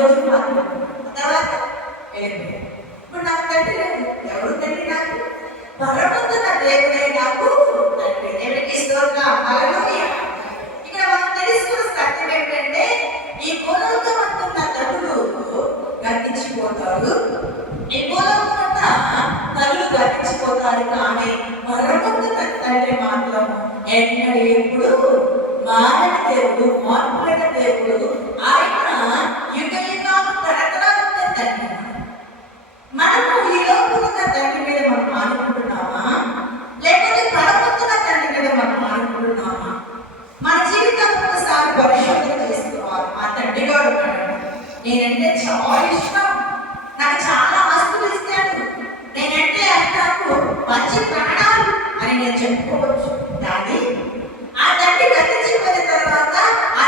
రోజులు మాత్రం తర్వాత ఇప్పుడు నాకు తండ్రి లేదు. ఎవరు తండ్రి నాకు? భగవంతుడు నా దేవుడే నాకు తండ్రి. దేవుడికి స్తోత్రం. హల్లెలూయా. ఇక్కడ మనం తెలుసుకున్న సత్యం ఏంటంటే ఈ భూలోకమంతున్న తల్లులు గతించిపోతారు, ఈ భూలోకమంతా తల్లులు గతించిపోతారు, కానీ భగవంతుడు తండ్రి మాత్రం ఎన్నడూ ఎప్పుడు మారని దేవుడు, మార్పులైన దేవుడు. ఆయన యుగ యుగాలు తరతరాలుగా తండ్రి. మనము ఈ లోపల తండ్రి మీద మనం ఆనుకుంటున్నామా, లేకపోతే పరమొత్తున తండ్రి మీద మనం ఆనుకుంటున్నామా? మన జీవితాన్ని ఒకసారి పరిశోధన చేసుకోవాలి. మా తండ్రి గారు ఉన్నాడు, నేనంటే చాలా ఇష్టం, నాకు చాలా ఆస్తులు ఇస్తాడు, నేనంటే ఆయన నాకు మంచి ప్రాణాలు అని నేను చెప్పుకోవచ్చు. కానీ ఆ తండ్రి గతించిపోయిన తర్వాత ఆ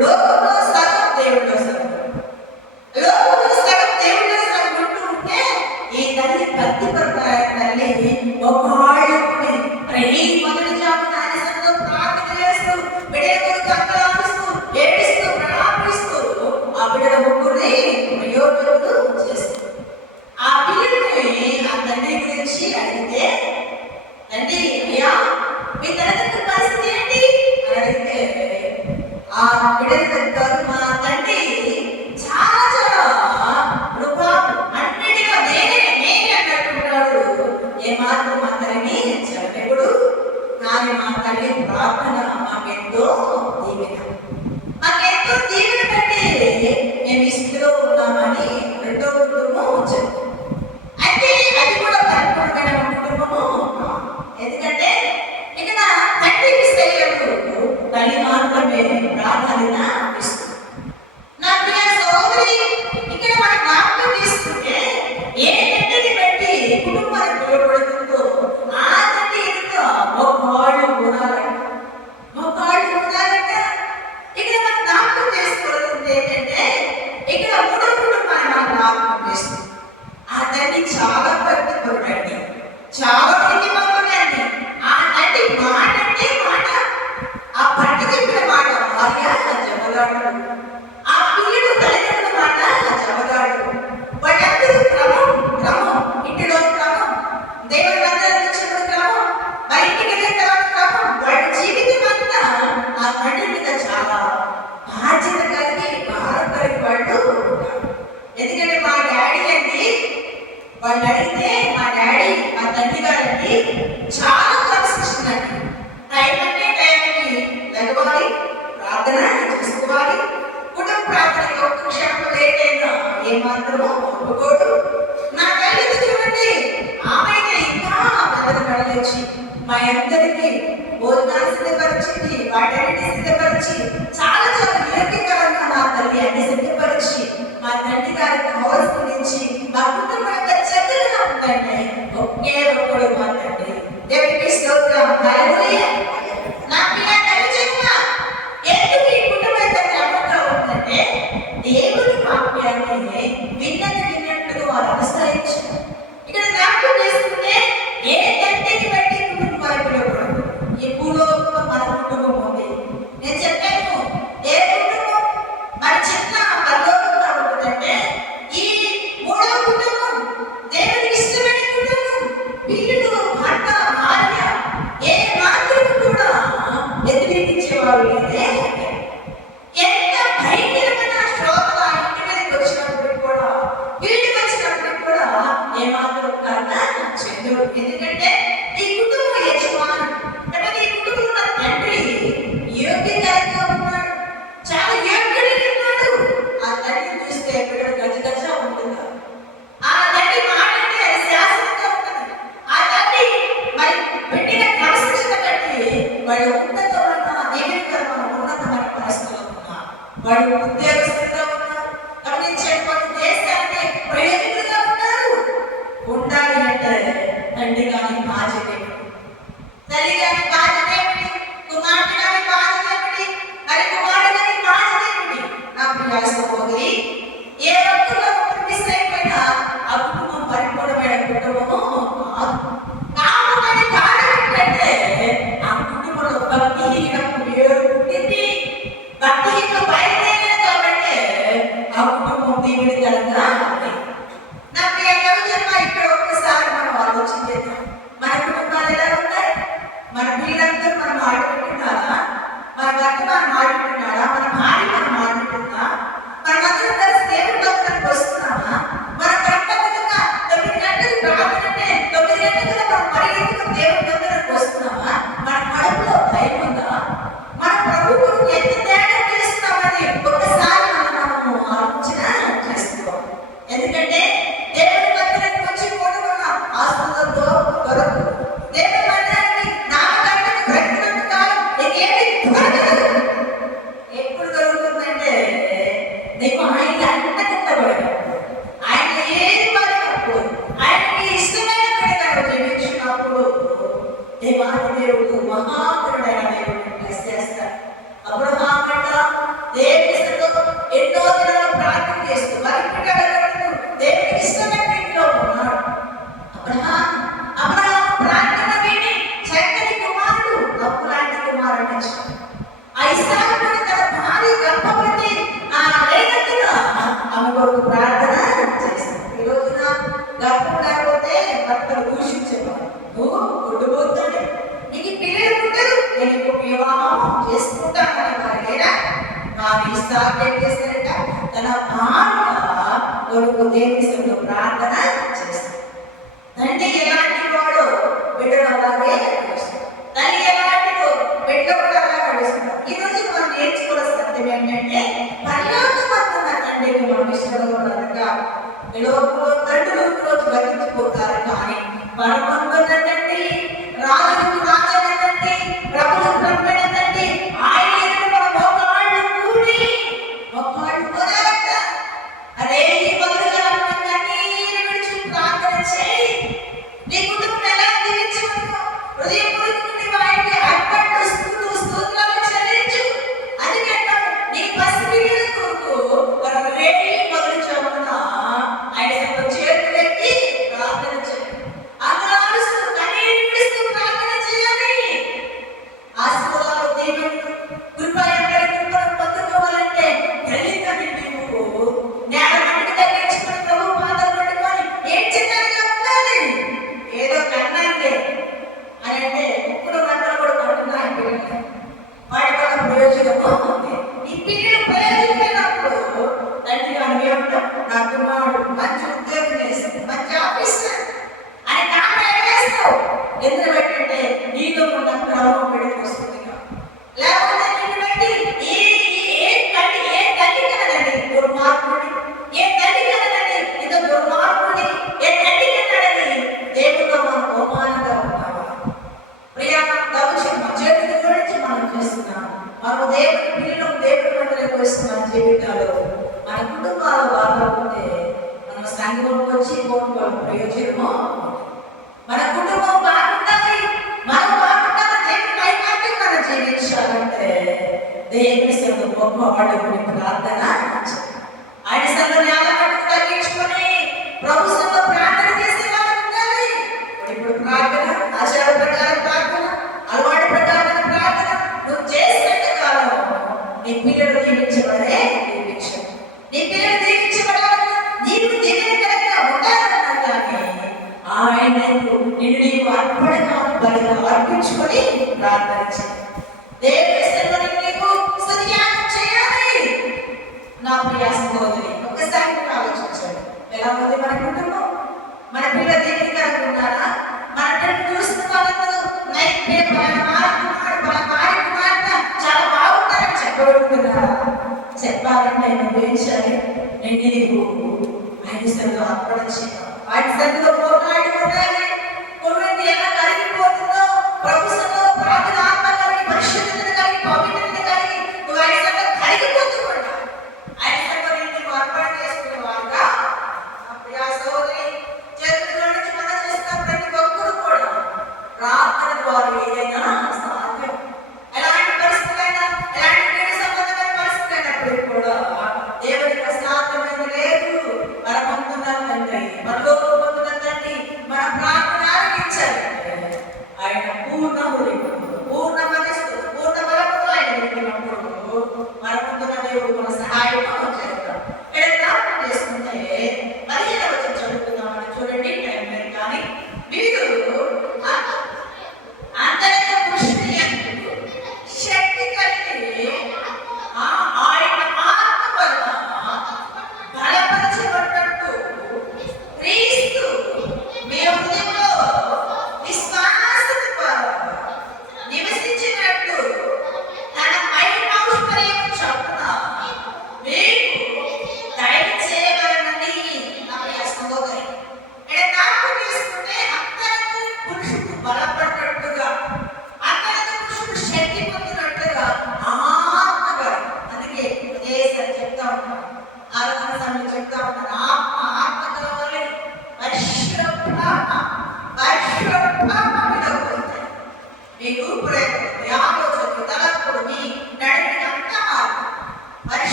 లోకంలో సగం దేవుడిలో సగం, లోకంలో సగం దేవుడిలో సగం ఉంటూ ఉంటే ఈ తల్లి భక్తి తల్లి ఒక మొదటి జాబు నాయసంలో ప్రార్థన చేస్తూ బిడ్డలకు కంకలాపిస్తూ ఏడుస్తూ ప్రలాపిస్తూ ఆ బిడ్డల ముగ్గురిని ప్రయోజకులు చేస్తుంది. ఆ పిల్లల్ని ఆ తండ్రి గురించి అడిగితే, తండ్రి అయ్యా మీ తల్లిదండ్రుల పరిస్థితి ఏంటి అని అడిగితే ఆ బిడ్డలు చెప్తారు, మా తండ్రి చాలా చాలా రూపాలు అన్నిటిలో నేనే అన్నట్టున్నాడు. ఏమాత్రం మా తల్లిని చెప్పేప్పుడు కానీ మా తల్లి ప్రార్థన మాకెంతో దీవెన, మాకెంతో దీవెన కంటే మేము ఈ స్థితిలో ఉన్నామని రెండో కుటుంబం చెప్తాం. అయితే అది కూడా పరిపూర్ణమైన కుటుంబము. ఎందుకంటే ఇక్కడ తండ్రికి శరీరము తల్లి మాత్రమే ప్రాధాన్యత ఇస్తుంది. నా ప్రియ సోదరి, ఇక్కడ మన జ్ఞాపకం తీసుకుంటే ఏ తండ్రిని బట్టి కుటుంబాన్ని పిలువబడుతుందో ఆ తండ్రి ఎదుట మొక్కాళ్ళు గుణాలంట, మొక్కాళ్ళు గుణాలంట. ఇక్కడ మనం జ్ఞాపకం చేసుకోవాల్సింది ఏంటంటే ఇక్కడ మూడో కుటుంబాన్ని మనం జ్ఞాపకం చేస్తుంది. ఆ తండ్రి చాలా భక్తిపరుడండి, చాలా భక్తిపరుడండి. ఆ తండ్రి మాట అంటే మాట, ఆ పట్ట చెప్పిన మాట భార్య జమగాడు, ఆ పిల్లలు తల్లిదండ్రుల మాట జమగాడు. వాళ్ళందరూ క్రమం క్రమం, ఇంటిలో క్రమం, దేవుని మందిరానికి వచ్చినప్పుడు క్రమం, బయటికి వెళ్ళిన తర్వాత క్రమం. వాళ్ళ జీవితం అంతా ఆ తండ్రి మీద చాలా బాధ్యత కలిగి భారం కలిగి వాళ్ళు ఉంటారు. ఎందుకంటే మా డాడీ అండి, వాళ్ళు అడిగితే మా డాడీ మా తండ్రి గారండి చాలా క్రమశిక్షణండి. టైం అంటే టైంకి లెగవాలి, ప్రార్థన చేసుకోవాలి. కుటుంబ ప్రార్థనకి ఒక్క క్షణం లేట్ అయినా ఏమాత్రమో ఒప్పుకోడు. నా తల్లి చూడండి, ఆమె ఇంకా పెద్దల కడలేచి మా అందరికీ భోజనాలు సిద్ధపరిచింది, వాటన్నిటి సిద్ధపరిచి చాలా చాలా విరక్తికరంగా మా తల్లి అన్ని సిద్ధపరిచి మా తండ్రి గారికి అవసరించి మా కుటుంబం యొక్క చక్కగా ఉందండి. ఒకే ఒక్కడు మా తండ్రి. దేవుడికి స్తోత్రం. హల్లెలూయా. నా ప్రియ తల్లి చెప్పిన ఎందుకు ఈ కుటుంబం ఎంత క్రమంగా ఉందంటే దేవుని వాక్యాన్ని విన్నట్టుగా వారు అనుసరించారు. ఇక్కడ జ్ఞాపకం చేసుకుంటే ఏ తండ్రిని బట్టి కుటుంబం వారు పిలువబడదు. ఈ భూలోకంలో మన కుటుంబం ఉంది. నేను చెప్పాను ఏ కుటుంబం మన చిన్న పరలోకంగా ఉంటుందంటే ఈ మూడో కుటుంబం దేవునికి ఇష్టమైన కుటుంబం. పిల్లలు, భర్త, భార్య ఏ మాత్రం కూడా ఎదిరించేవారు లేదే. ఎంత భయంకరమైన శ్రోతలు ఆ ఇంటి మీదకి వచ్చినప్పుడు కూడా, వీటికి వచ్చినప్పుడు కూడా ఏమాత్రం కర్ణ చెందడు. ఎందుకంటే ఈ కుటుంబ యజమానుడు, ఈ కుటుంబంలో తండ్రి యోగ్యకరంగా ఉన్నాడు, చాలా యోగ్యుడిగా ఉన్నాడు. ఆ తండ్రిని చూస్తే బిడ్డలు గజ ఉంటున్నారు. ఆ తండ్రి మాట అంటే అది శాశ్వతంగా ఉంటుంది. ఆ తండ్రి మరి పెట్టిన క్రమశిక్షణ బట్టి వాళ్ళు ఉన్నతమైన దీవెనకరమైన ఉన్నతమైన పరిస్థితుల్లో ఉన్నారు. వాళ్ళు ఉద్యోగస్తులుగా ఉన్నారు, గమనించండి, వాళ్ళు దేశానికి ప్రయోజకులుగా ఉన్నారు. ఉండాలి అంటే తండ్రి కానీ బాధ్యత ఏమిటి, తల్లి కానీ బాధ్యత ఏమిటి, కుమార్తె కానీ బాధ్యత ఏమిటి, మరి కుమారుడు కానీ బాధ్యత ఏమిటి. నా ప్రియ సహోదరి, ఏ ఒక్కరిలో ఒకరు మిస్ అయిపోయినా ఆ కుటుంబం పరిపూర్ణమైన కుటుంబము కాదు. కాదని కారణం ఏంటంటే ఆ కుటుంబంలో భక్తిహీనం పుట్టింది, భక్తిహీనం బయలుదేరింది. కాబట్టి ఆ కుటుంబం దేవుడి కలంగా ఉంది. నా ప్రియ యువజన, ఇక్కడ ఒక్కసారి మనం ఆలోచించేద్దాం. మన కుటుంబాలు ఎలా ఉన్నాయి? మన పిల్లలందరూ మనం ఆడుకుంటున్నారా? మన భర్త మనం ఆడుకుంటున్నాడా? మన భార్య మనం ఆడుకుంటుందా? మనమందరం కలిసి దేవుడి భక్తులకు వస్తున్నామా? మన కరెక్ట్గా 9 గంటలకు ప్రార్థన అంటే 9 గంటలకు మనం పరిగెత్తుకు దేవుడి భక్తులకు వస్తున్నామా? మన కడుపులో భయం ఉందా? మన ప్రభువుకు ఎంత త్యాగం చేస్తున్నామని ఒక్కసారి మనము ఆలోచన చేసుకోవాలి. ఎందుకంటే దేవుడి మందిరానికి వచ్చి కూడుకున్న ఆస్తులతో దొరకదు. దేవుడి మందిరానికి నామకరణకు బ్రతికినట్టు కాదు, నీకేమి దొరకదు. ఎప్పుడు దొరుకుతుందంటే నీకు ఆయన అంటగట్టబడదు, ఆయన ఏది పడినప్పుడు, ఆయనకి ఇష్టమైన బిడ్డగా జీవించినప్పుడు దేవాది దేవుడు మహాపురుడైన దేవుడు చేస్తాడు. అబ్రహాము దేవుని సన్నిధిలో ఎన్నో దినాలు ప్రార్థన చేస్తూ వారి బిడ్డలను దేవునికి ఇష్టమైన ఇంట్లో ఉన్నాడు. అబ్రహాము ప్రార్థన విని చక్కని కుమారుడు గొప్ప లాంటి కుమారుడు ఐసాకు తన భార్య గర్భవతి లేనట్టుగా ఆమె కొరకు ప్రార్థన చేస్తాడు. ఈ రోజున గర్భం లేకపోతే భర్తను దూషించేవాడు, నువ్వు గుడ్డుపోతాడు, నీకు పిల్లలు పుట్టరు, నేను ఇంకొక వివాహం చేసుకుంటానని వారు లేదా ఆమె ఇస్సాకు ఏం చేస్తారట, తన భార్య కొరకు దేవుని సన్నిధిలో ప్రార్థన చేస్తాడు. తండ్రి ఎలాంటి వాడు బిడ్డలు అలాగే నడుస్తాడు, తల్లి ఎలాంటిదో బిడ్డ కూడా అలా నడుస్తున్నాడు. ఈ రోజు మనం నేర్చుకోవాల్సిన సత్యం ఏంటంటే పరలోకమందున్న తండ్రికి మనం ఇష్టపడక లోకంలో తండ్రులు రోజు బతికిపోతారు, కానీ పరమందున్న తండ్రి రాజులకు రాజైనటువంటి ప్రభులకు ప్రభువైనటువంటి ఆయన ఎదుట మోకాళ్ళు కూడి మోకాళ్ళు పోరాట అరే ఈ బదులుగా కన్నీరు విడిచి ప్రార్థన చేయి. నీ కుటుంబం ఎలా దీవించవచ్చు, హృదయపూర్వక నీవు ఆయనకి అర్పణలు స్తోత్రాలు చెల్లించు. అందుకే నీ పసిపిల్లల కొరకు మనం రేపు మొదలు చదువున ఆయన చేతులెత్తి ప్రార్థన చేయాలి, అందులో అరుస్తూ కన్నీరు విడుస్తూ ప్రార్థన చేయాలి. ఆశీర్వాదాలు దేవుడు కృప కృపను పొందుకోవాలంటే తల్లిదండ్రులు నువ్వు నేల మట్టికి తగ్గించుకుని ప్రభు పాదాలు పట్టుకొని ఏం చిన్నగా ఉండాలి. ఏదో కన్నాంటే అని అంటే ముక్కులు మంటలు కూడా పడుతున్నాయి పిల్లలు, వాటి వల్ల ప్రయోజనము ఉంది. ఈ పిల్లలు ప్రయోజనమైనప్పుడు తండ్రి అనుభవం నా కుమారుడు మంచి ఉద్యోగం చేసింది, మంచి ఆఫీసర్ అని కారణం ఎగరేస్తావు. ఎందుకంటే నీతో ఉన్న ప్రభావం పెడికి వస్తుంది, లేకపోతే నిన్ను బట్టి ఏ తల్లి కదండి దుర్మార్గుడి, ఏ తల్లి కదండి ఇంత దుర్మార్గుడి, ఏ తల్లి కదండి దేవుడితో మనం అవమానంగా ఉన్నావా? ప్రియా దౌర్జన్యం చేతుల గురించి మనం చేస్తున్నాం. మనం దేవుడి పిల్లలు దేవుడి మందిలోకి వస్తున్న జీవితాలు మన కుటుంబాలు బాగుంటే మనం సంఘంలోకి వచ్చి కోరుకోవాలి ప్రయోజనము. మన కుటుంబం బాగుండాలి, మనం బాగుండాలి, దేవుని వైపు మనం జీవించాలంటే దేవుని సన్నిధిలో గొప్ప వాడి ప్రార్థన ఆయన సన్నిధిలో నేలపట్టుకు తగ్గించుకొని ప్రభు సన్నిధిలో ప్రార్థన చేసే వాళ్ళు ఉండాలి. ఇప్పుడు ప్రార్థన ఆచార ప్రకారం ప్రార్థన, అలవాటు ప్రకారం ప్రార్థన నువ్వు చేసినంత కాలం నీ పిల్లలు దీవించబడే దీవించు, నీ పిల్లలు దీవించబడాలన్నా నీవు దీవెనకరంగా ఉండాలన్నా కానీ ఆయనకు నిన్ను నీవు అర్పణగా బలిగా అర్పించుకొని ప్రార్థన చేయాలి. దేవుని సన్నిధిలో నీవు స్తుతిగానం చేయాలి. నా ప్రియ సహోదరి ఒకసారి ఆలోచించండి, ఎలా ఉంది మన కుటుంబం? మన పిల్లలు దీవెనకరంగా ఉన్నారా? మన పిల్లలు చూస్తున్న వాళ్ళందరూ చాలా బాగుంటారని చెప్పగలుగుతున్నారా? చెప్పాలంటే నువ్వేం చేయాలి? నేను నీకు ఆయన సన్నిధిలో అర్పణ చేయాలి, ఆయన సన్నిధిలో పోరాడి ఉండాలి. కొవ్వెత్తి ఎలా కరిగిపోతుందో ప్రభు సన్నిధిలో ప్రార్థన ఆత్మ కలిగి పరిశుద్ధత కలిగి పవిత్రత కలిగి నువ్వు ఆయన సన్నిధిలో కరిగిపోతూ ఉండాలి. ఆయన సన్నిధిలో నువ్వు అర్పణ చేసుకునే వారుగా ప్రియా సహోదరి చేతుల్లో నుంచి మనం చేస్తున్న ప్రతి ఒక్కరు కూడా ప్రార్థన ద్వారా ఏదైనా సాధ్యం. ఎలాంటి పరిస్థితులైనా, ఎలాంటి కీడు సంబంధమైన పరిస్థితి అయినప్పుడు కూడా దేవునికి అసాధ్యమైనది లేదు. మన పొందుతున్న తండ్రి, మనలో పొందుతున్న తండ్రి మన ప్రార్థన ఆలకించాలంటే ఆయన పూర్ణ హృదయంతో, పూర్ణ మనస్సుతో, పూర్ణ బలంతో ఆయన పెట్టినప్పుడు మన పొందుతున్న దేవుడు మన సహాయం చేస్తాం. ఇక్కడ ప్రార్థన చేసుకుంటే 15వ వచనం చదువుకుందామని చూడండి, టైం లేదు కానీ మీరు అంతరిక పుష్టి శక్తి కలిగి ఆయన ఆత్మ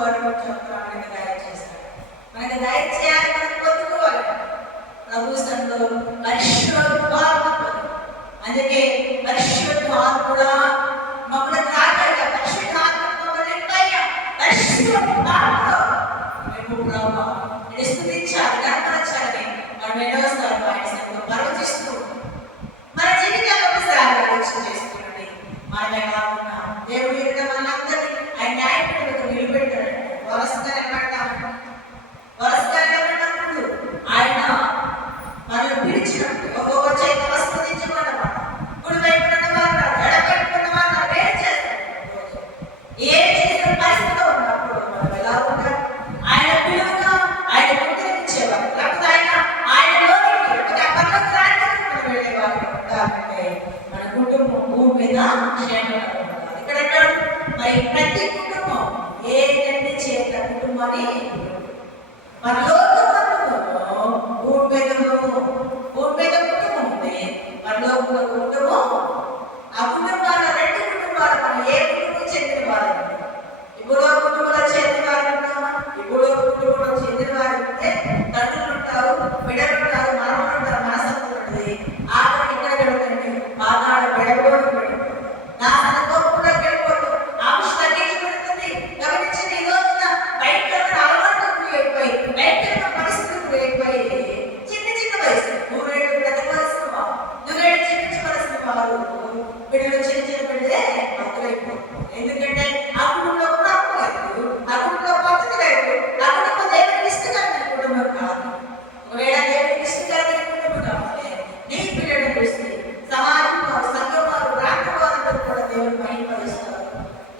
చెప్తాను, మనకి దయచేస్తాడు. మనకి దయచేయాలి, మనకు పొందుకోవాలి. ప్రభు సంలో పరిశుద్ధాత్మ, అందుకే పరిశుద్ధాత్ముడా మమ్మల్ని తాకయ్యా, పరిశుద్ధాత్మ మమ్మల్ని నింపయ్యా, పరిశుద్ధాత్మలో మేము ప్రభు స్తుతించాలి, గణపరచాలని మనం ఎన్నోసార్లు ఆయన సంలో పర్వచిస్తూ మన జీవితాన్ని ఒకసారి ఆలోచన చేసుకున్నది. మనమే కాకుండా దేవుడు ఇక్కడ మనందరినీ ఆయన న్యాయపీఠంలో నిలబెట్టాడండి. వరసగా నిలబెడతాము, వరసగా నిలబెట్టినప్పుడు ఆయన మనల్ని పిలిచినప్పుడు ఒక్కొక్క చేత వస్త్రించుకున్నమాట, కుడి వైపున వారు ఎడబెట్టుకున్న వారు వేరు చేస్తాడు. ఏం చేసిన పరిస్థితిలో ఉన్నప్పుడు మనం ఎలా ఉంటాం? ఆయన పిలువుగా ఆయన ముద్రించేవారు, లేకపోతే ఆయనలోకి లేకపోతే ఆ పర్వతానికి మనం వెళ్ళేవారు ఉండాలంటే మన కుటుంబం భూమి మీద క్షేమంగా ఉండాలి. ఇక్కడ అంటాడు మరి ప్రతి కుటుంబం ఏ తండ్రి చేత కుటుంబాన్ని మన భూమి మీద కుటుంబం ఉంది, మనలో కుటుంబం. ఆ కుటుంబాల రెండు కుటుంబాలు మనం ఏ కుటుంబం చెందిన వారు? ఇప్పుడు కుటుంబంలో చెందిన వారు ఉంటామా? ఇప్పుడు కుటుంబంలో చెందిన వారు ఉంటే తండ్రులు ఉంటారు, బిడ్డలు ఉంటారు, మనవలు ఉంటారు, మనసత్వం ఉంటుంది. ఆఖరి ఇక్కడ వెళ్ళకండి, పాదాల బెడబోడు నాశన గొప్పలో వెళ్ళిపోదు, ఆంక్ష తగ్గించబడుతుంది. గమనించిన ఈ రోజున బయట అలవాట్లు ఎక్కువై, బయట పరిస్థితులు ఎక్కువై చిన్న చిన్న వయసు 3 ఏళ్ళు బ్రతకవలసిన వారు, 2 ఏళ్ళు చిన్నవలసిన వారు బిడ్డలు చిన్న చిన్న బిడ్డలే భక్తులైపోతున్నారు. ఎందుకంటే ఆ కుటుంబంలో కూడా అప్పులేదు, ఆ కుటుంబంలో పద్ధతి లేదు, ఆ కుటుంబం దేవుడికి ఇష్టకరమైన కుటుంబం కాదు. ఒకవేళ దేవుడికి ఇష్టకరమైన కుటుంబం కావాలి, నీ పిల్లలను చూస్తే సమాజం వారు, సంఘం వారు, ప్రాంతం వారందరూ కూడా దేవుడు మహిమపరుస్తారు.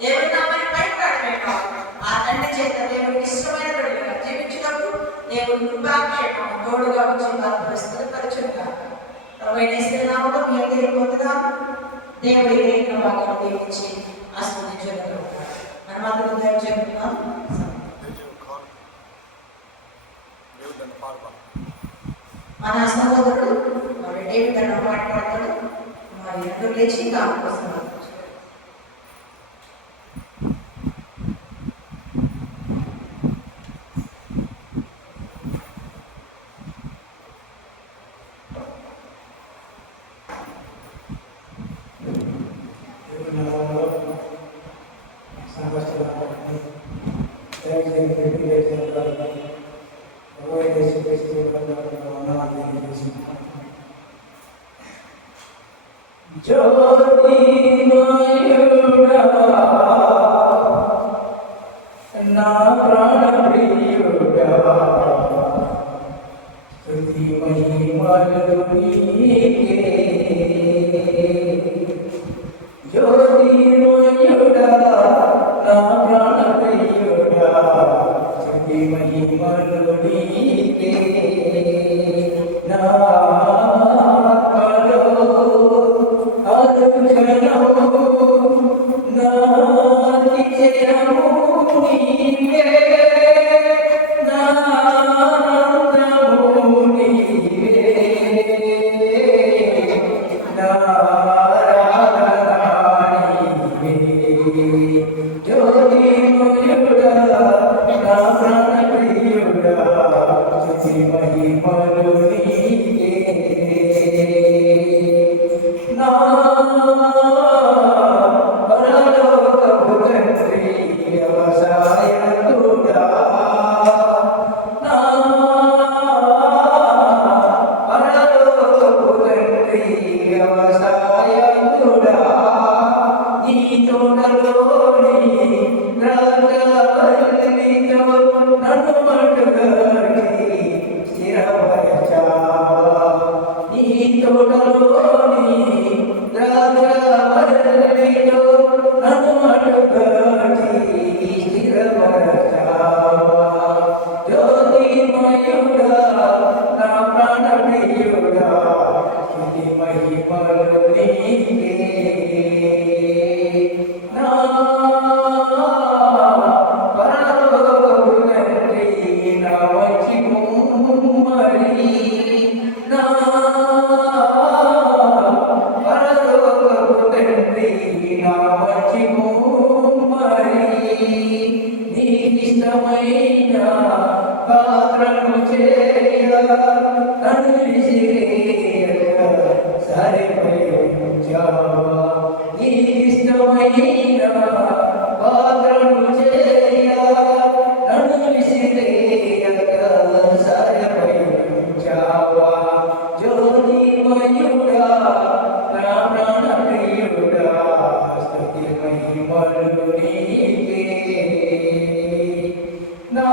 దేవుడి నామాన్ని భయపడమే కాదు, ఆ తండ్రి చేత దేవుడికి ఇష్టమైన బిడ్డలుగా జీవించినప్పుడు దేవుడు కృపాక్షేమం తోడుగా వచ్చి వారు పరిస్థితులుగా ప్రవేశిస్తున్నాము. మీ అందరి పొందుగా దేవుడి రేఖ భాగాలు దీవించి ఆస్వాదించగలరు. మనం అందరూ దయ చెప్తున్నాం. మన సహోదరుడు మరి డేవిడ్ అన్న పాట పాడతాడు. మరి అందరూ లేచి కాపు వస్తున్నారు. నా ప్రాణ ప్రియుడా స్తుతి మహిమలు నీకే. జ్యోతిర్మయుడా నా ప్రాణ ప్రియుడా స్తుతి మహిమలు నీకే. నా ఆత్మలో అనుక్షణము నా నిత్యము నీవే. నా ఆనందము నీవే. నా ఆరాధన నీవే. జ్యోతిర్మయుడా నా ప్రాణ ప్రియుడా స్తుతి మహిమలు నీకే. నా పరలోకపు తండ్రి వ్యవసాయకుడా, నా పరలోకపు తండ్రి వ్యవసాయకుడా, ఈ తోటలోని ద్రాక్షవల్లితో నన్ను మట్టుగాకి స్థిరపరచావా. ఈ తోటలోని ద్రాక్షవల్లితో నన్ను మట్టుగాకి స్థిరపరచావా. జ్యోతిర్మయుడా నా ప్రాణ ప్రియుడా స్తుతి మహిమలు నీకే. నా పరలోకపు తండ్రి ఇష్టమైన పాత్రను చేయ నన్ను విసిరేయక సరిపై ఉంచావా నీకు ఇష్టమైన పాత్రను చేయ నన్ను విసిరేయక సరిపై ఉంచావా జ్యోతిమయుడా నా ప్రాణ ప్రియుడా స్తుతి మహిమలు నీకే నా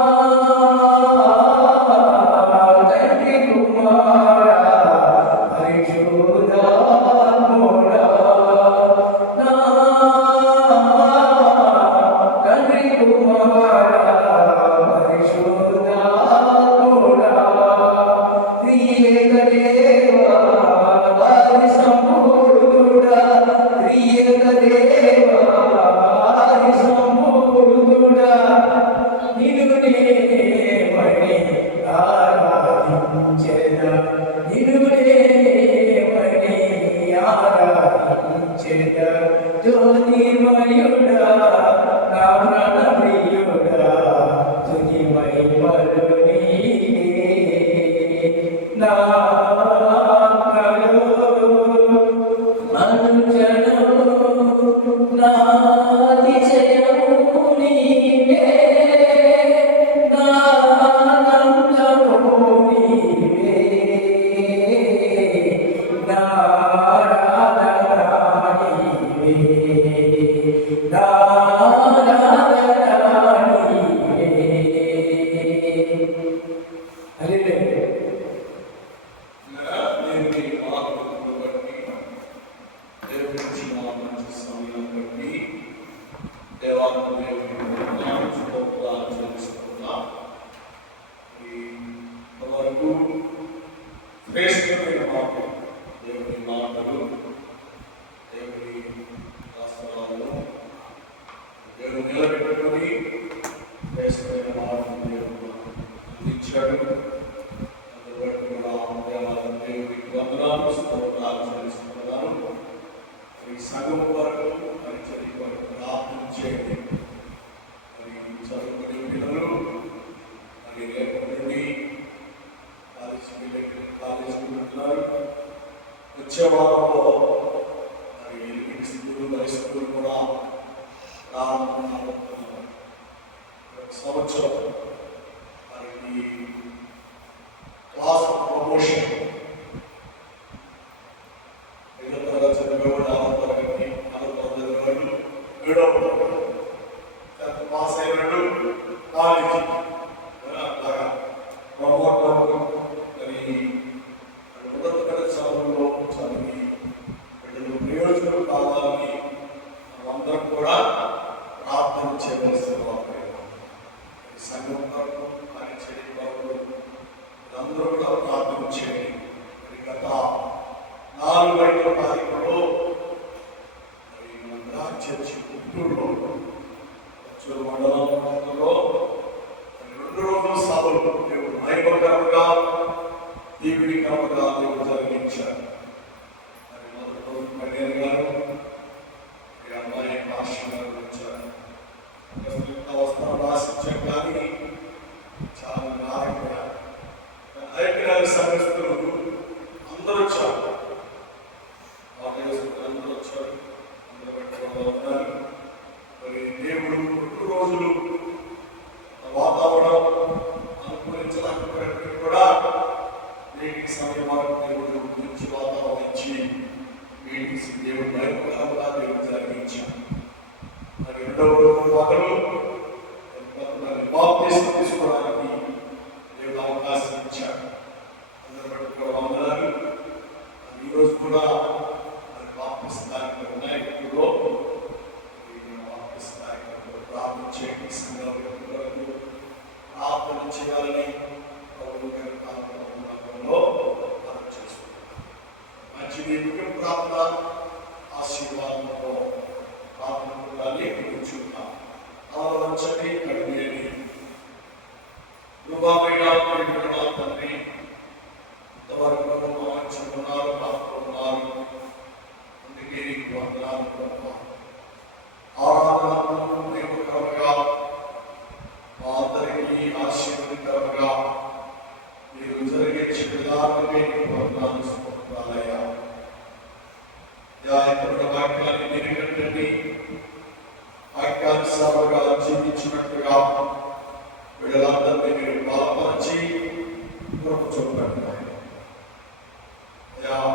తండ్రి కుమారా పరిశుద్ధాత్ముడా నా తండ్రి కుమారా పరిశుద్ధాత్ముడా త్రియేక దేవా ఆది సంపూర్ణుడా త్రియేక దేవా ఆది సంపూర్ణుడా నిన్నునే మణి ఆరాధించెద నిన్నునే మణి ఆరాధించెద జ్యోతిర్మయుడా నా ప్రాణప్రియుడా స్తుతి మహిమలు నీకే నా ఆత్మలో అనుచరము నా అతిశయము నీవే నా ఆనందము నీవే నా ఆరాధన నీవే నా ఆరాధన నీవే హల్లెలూయా దేవుని వాక్కును బట్టి దేవుని ఇచ్చిన మంచి సమయం బట్టి దేవాలయ దేవుని స్తోత్రాలు చెల్లిస్తున్నాం. ఇంతవరకు శ్రేష్టమైన మాటలు దేవుని మాటలు దేవుని శాస్త్రాలను దేవుడు నిలబెట్టుకొని శ్రేష్టమైన మాటలు దేవుడు అందించాడు. దేవునికి వందనాలు స్తోత్రాలు చెల్లిస్తున్నాను. ఈ సంఘం వరకు పరిచర్య వరకు ప్రార్థన చేయండి. మరి చదువుకునే పిల్లలు మరి రేపటి నుండి కాలేజీకి ఉంటున్నారు. వచ్చే వారంలో మరి ఎలిమెంటరీ స్కూల్ హై స్కూల్ కూడా ప్రారంభం సంవత్సరం మరి ఈ క్లాస్ ప్రమోషన్ ఐదో తరగతి చదివేవాడు 6వ తరగతి 6వ తరగతి చదివేవాడు 7వ తరగతి 10th పాస్ అయినాడు కాలేజీ అలాగా ప్రమోట్ మరి ఉన్నత తరగతి చదువులో చదివి వీళ్ళు ప్రయోజనం కావాలని అందరం కూడా ప్రార్థన చేయవలసిన వారు సంఘం వరకు పరిచర్య వరకు అందరూ కూడా ప్రార్థన చేయండి. గత 4-5వ తారీఖులో చర్చి గుంటూరులో మండలంలో 2 రోజుల సభలు దేవుడు మహిమకరంగా దీవెనకరంగా దేవుడు జరిగించారు. మరి మొదటి రోజు కళ్యాణ్ గారు మీ అమ్మాయి భాష గారు వచ్చారు. వస్త్రం రాసించాం కానీ చాలా నాయకుడు ఐక్యరాజ్య సంఘస్థులు అందరూ వచ్చారు. అందరూ వచ్చారు. అందరూ పెట్టుకోవాలి. మరి దేవుడు 2 రోజులు వాతావరణం అనుకూలించడానికి కూడా నేటి సమయం వరకు దేవుడు మంచి వాతావరణం ఇచ్చి మీటింగ్స్ దేవుడు భయపడగా దేవుడు జరిగించారు. మరి 2వ రోజు పగలు బాప్తిస్మం తీసుకోవడానికి దేవుడు అవకాశం ఇచ్చాడు. అందరూ పెట్టుకోవడం వందనాలు. ఈరోజు కూడా మరి బాప్తిస్తానికి వినాయకుడిలో బాప్తిస్తానికి ప్రార్థన చేయండి. సంఘాలు ప్రార్థన చేయాలని మనం చేసుకుంటాం. మంచిది ప్రార్థన ఆశీర్వాదంలో ప్రార్థన కూడా కూర్చుంటాం. ఆలోచని కడిగేది కృపమైన తండ్రి ఇంతవరకు ఆలోచన్నారు పాత్రున్నారు. అందుకే నీకు వందనాలు ఆరాధనగా చక్కని ఆశీర్వదకరంగా మీరు జరిగించే విధానమే వందనాలు స్తోత్రాలయ్యా. ఇప్పుడు వాక్యాన్ని మీరు కట్టండి, వాక్యానుసారంగా జీవించినట్టుగా వీళ్ళందరినీ మీరు బలపరిచి కృప చూపండి.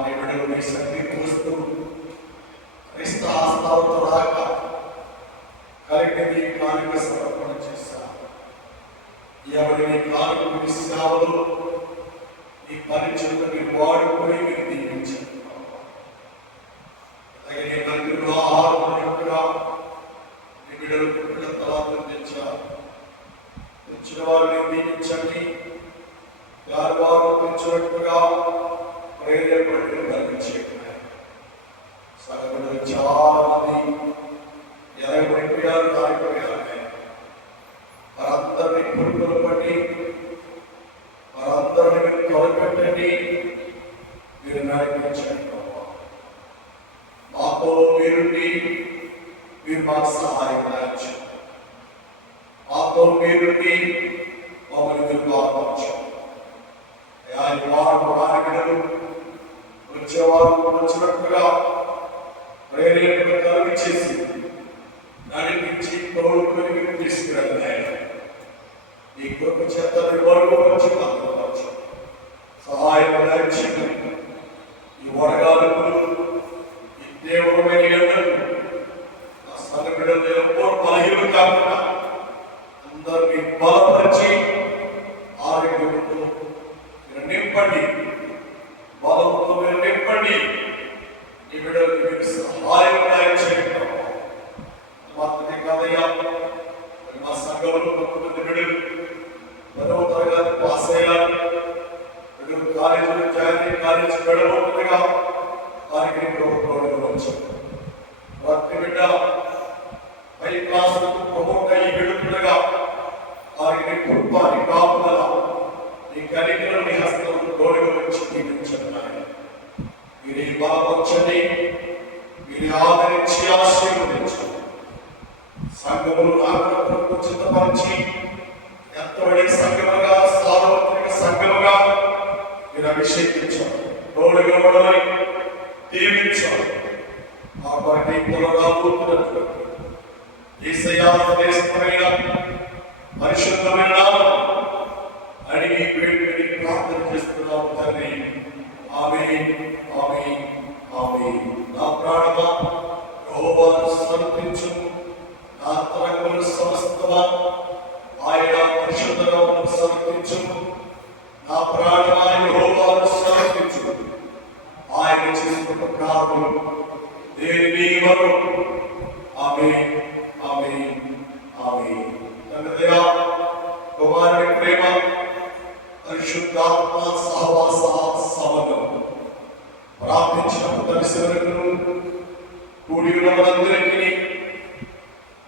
మీ బిడ్డలు మీ సన్నిధికి వస్తూ క్రీస్తు హస్తాలతో రాక కలిగిన ఈ కానుక సమర్పణ చేశారు. ఎవరి మీ కానుక మీ సేవలు ఈ పరిచయంలో మీరు వాడుకొని మీరు దీవించారు. అలాగే నీ మందిరంలో ఆహారం ఉన్నట్టుగా మీ బిడ్డలు పుట్టిన తలాంతం తెచ్చారు. తెచ్చిన వారిని దీవించండి. వారు తెచ్చినట్టుగా ప్రేరేపడి కనిపించేది. సగటులు చాలా మంది ఎరగబడిపోయారు, కాలిపోయారు. వారందరినీ పురుగులు పట్టి వారందరినీ మీరు తొలపెట్టండి, మీరు నడిపించండి. మాతో మీరుండి మీరు మాకు సహాయం దాయించండి. మాతో మీరుండి మమ్మల్ని మీరు బాధపరచండి. వారు వచ్చేవారు వచ్చినట్టుగా ప్రేరేపణ కలిగి చేసి నడిపించి తోడుకొని మీరు తీసుకురండి. ఈ కృప చేత వచ్చి మాట్లాడవచ్చు. సహాయం దాయించండి. ఈ వడగాలకు ఈ తీవ్రమైన ఎండలు ఆ సంఘ బిడ్డలు ఎవరో బలహీనలు కాకుండా అందరినీ బలపరిచి ఆరోగ్యంతో మీరు నింపండి, బలంతో మీరు నింపండి. ఈ బిడ్డలకు మీరు సహాయం దాయించండి. మాత్రమే కాదయ్యా, మా సంఘంలో కొంతమంది బిడ్డలు 10వ తరగతి పాస్ అయ్యారు. బిడ్డలు కాలేజీలో కాలేజీ వెళ్ళబోతుండగా వారికి ప్రభుత్వం వచ్చారు. ప్రతి బిడ్డ పై క్లాసులకు ప్రమోట్ అయ్యి వెళుతుండగా వారికి కుటుంబాన్ని కాపుదల ఈ కలిగిన హస్తం తోడుగా వచ్చి దీవించున్నాయి. మీరు బలపరచండి, మీరు ఆదరించి ఆశీర్వదించండి. సంఘములు నాగరికతను చిత్తపరిచి ఎంతబడి సంఘముగా సార్వత్రిక సంఘముగా మీరు అభిషేకించాలి, తోడుగా ఉండమని దీవించాలి. ఆ వారికి త్వరగా పూర్తున్నట్లు యేసయ్య శ్రేష్టమైన పరిశుద్ధమైన నామములో అడిగి వేడుకొని ప్రార్థన చేస్తున్నాము తండ్రి. ఆమేన్, ఆమేన్, ఆమేన్. నా ప్రాణమా యెహోవాను స్తుతించుము, నా అంతరంగమున సమస్తమా ఆయన పరిశుద్ధ నామమును స్తుతించుము. నా ప్రాణమా యెహోవాను స్తుతించుము, ఆయన చేసిన కార్యములు దేనిని మరువకు. ఆమేన్, ఆమేన్, ఆమేన్. తండ్రి దయ, కుమారుని ప్రేమ, పరిశుద్ధాత్మ సహవాస సమగం ప్రార్థించిన దర్శనకును కూడి ఉన్నవారందరికీ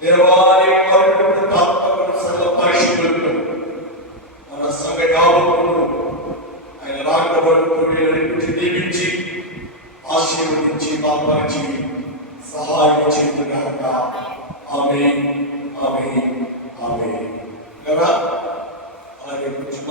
దేవాలయ పరిశుద్ధాత్మకుడు సకల పరిశుద్ధులను మన సంఘ యావత్తును ఆయన రాకబడుతూ వీళ్ళని దీవించి ఆశీర్వదించి బలపరిచి సహాయం చేయుగాక. ఆమేన్, ఆమేన్, ఆమేన్. కదా అలాగే